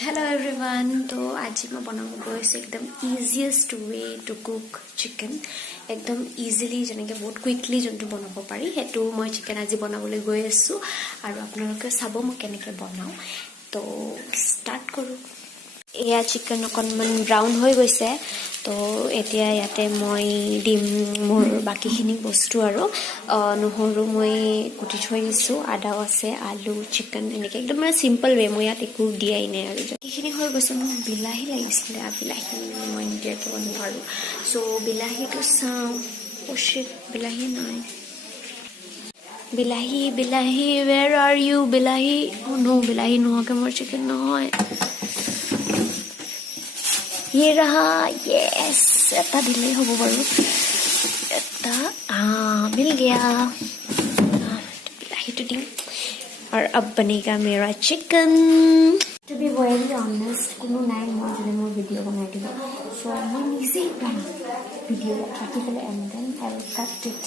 Hello everyone. तो आज मैं बनाऊँ গৈছোঁ एकदम easiest way to cook chicken. एकदम easily जनेके बहुत quickly जोंटो बनाब पारी हेतु मैं chicken আজি बनाबोले गৈ आছোঁ আৰু আপোনালোকে চাব মই কেনেকৈ বনাও তো start কৰো এয়া চিকেন অকনমান ব্ৰাউন হৈ গৈছে তো এতিয়া ইয়াতে মই ডিম মোৰ বাকিখিনি বস্তু আৰু নহৰু মই কুটি থৈ দিছো আদাও আছে আলু চিকেন এনেকে একদম মানে সিম্পল ৱে মই ইয়াত একো দিয়াই নাই আৰু বাকিখিনি হৈ গৈছে মোক বিলাহী লাগিছিলে বিলাহী মই নিদিয়াকে বনাব আৰু সো বিলাহীটো চাও ওশিট বিলাহী নাই বিলাহী where are you বিলাহী নো বিলাহী নোহোৱাকে মোৰ চিকেন নহয় ये रहा यस एता दिले होबो बारू एता मिल गया बिलाही तो दी और अब बनेगा मेरा chicken to be very honest कोनो नाइ मोर जने मोर वीडियो बनाइ दिबो सो मैं निजे वीडियो काटि पले and then I will cut it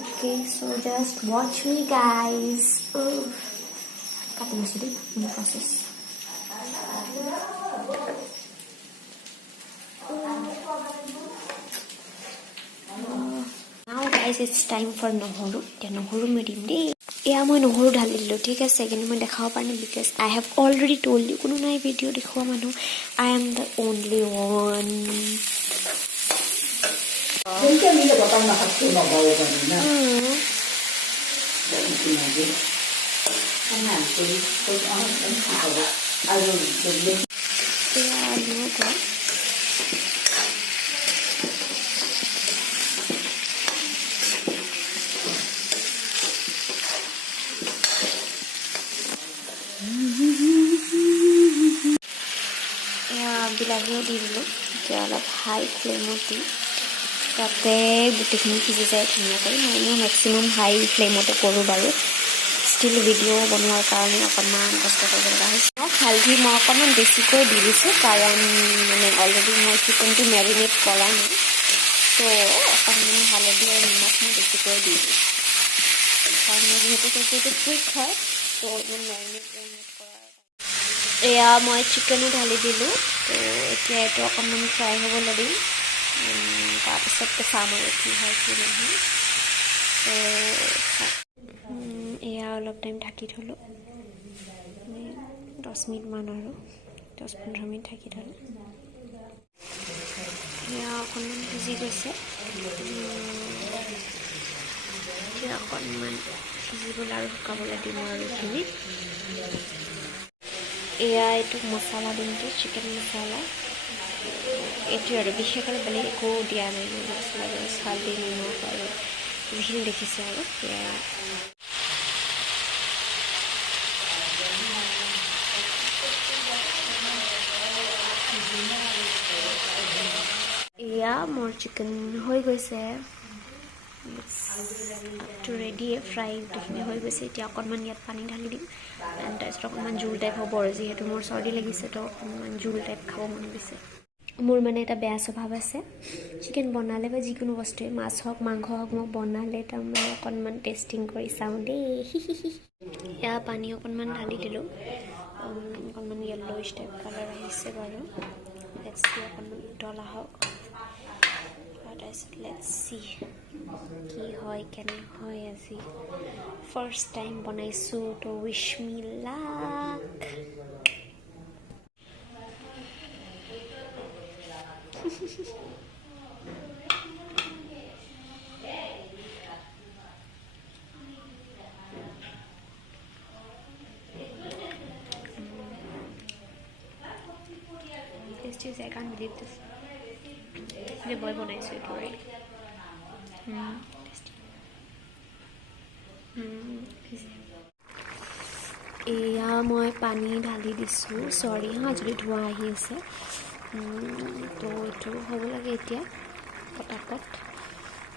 okay so just watch me guys काटि मसु दे process Now guys it's time for nohoru ya nohoru medim de ya moi nohoru dhali dilo thik ase kini moi dekhao pani because I have already told you kuno nai video dekhuwa manu I am the only one Jente mile bata na hakku na bawo pani na ana sori ko alu ko বিলাহীও দি দিলোঁ এতিয়া অলপ হাই ফ্লেমত দি তাতে গোটেইখিনি সিজি যায় ধুনীয়াকৈ মই মেক্সিমাম হাই ফ্লেমতে কৰোঁ বাৰু ষ্টিল ভিডিঅ' বনোৱাৰ কাৰণে অকণমান কষ্ট কৰিব লগা হৈছে হালধি মই অকণমান বেছিকৈ দি দিছোঁ কাৰণ মানে অলৰেডি মই চিকেনটো মেৰিনেট কৰা নাই তো অকণমান হালধি আৰু নিমখ মই বেছিকৈ দি দিছোঁ কাৰণ মই যিহেতু কৈছোঁ কুইক হয় তো ইমান মেৰিনেট কৰা এয়া মই চিকেনো ঢালি দিলোঁ তো এতিয়া এইটো অকণমান ফ্ৰাই হ'বলৈ দিম তাৰপিছত চাম আৰু কি হয় কি নহয় তো এয়া অলপ টাইম ঢাকি থ'লোঁ 10 মিনিটমান আৰু 10-15 মিনিট ঢাকি থ'লোঁ এয়া অকণমান সিজি গৈছে এতিয়া অকণমান সিজিবলৈ আৰু শুকাবলৈ দিম আৰু এইখিনি এয়া এইটো মছলা দিমটো চিকেন মছলা এইটো আৰু বিশেষকৈ বেলেগ একো দিয়া নাই মছলা হালধি নিমখ আৰু যিখিনি দেখিছোঁ আৰু এয়া মোৰ চিকেন হৈ গৈছে to ready fry গোটেইখিনি হৈ গৈছে এতিয়া অকণমান ইয়াত পানী ঢালি দিম তাৰপিছত অকণমান জোল টাইপ হ'ব আৰু যিহেতু মোৰ চৰ্দি লাগিছে তো অকণমান জোল টাইপ খাব মন গৈছে মোৰ মানে এটা বেয়া স্বভাৱ আছে চিকেন বনালে বা যিকোনো বস্তুৱে মাছ হওক মাংস হওক মই বনালে তাৰমানে অকণমান টেষ্টিং কৰি চাওঁ দেই এয়া পানী অকণমান ঢালি দিলোঁ অকণমান য়েল্লোইছ টাইপ কালাৰ আহিছে বাৰু লেটছ চি অকণমান উতল আহক let's see কি হয় কেনে হয় আজি ফাৰ্ষ্ট টাইম বনাইছোঁ তো wish me luck I can't believe this ये बॉय बनाइছো এইটো ৰাইট এয়া মই পানী ঢালি দিছোঁ চৰি হা যদি ধোঁৱা আহি আছে তো এইটো হ'ব লাগে এতিয়া পটাপট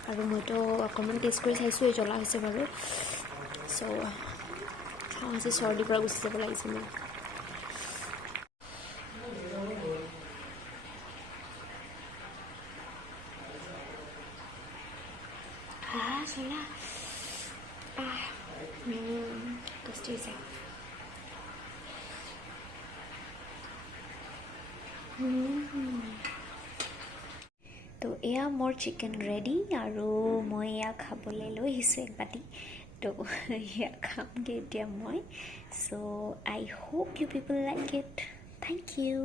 আৰু মইতো অকণমান টেষ্ট কৰি চাইছোঁ এই জ্বলা হৈছে বাৰু চ' চাওঁ আজি চৰ্দিৰ পৰা গুচি যাব লাগিছে মোৰ sola tasty তো এয়া মোৰ চিকেন ৰেডি আৰু মই এয়া খাবলৈ লৈ আহিছোঁ এক বাটি তো এয়া খামগৈ এতিয়া মই so' I hope you people like it thank U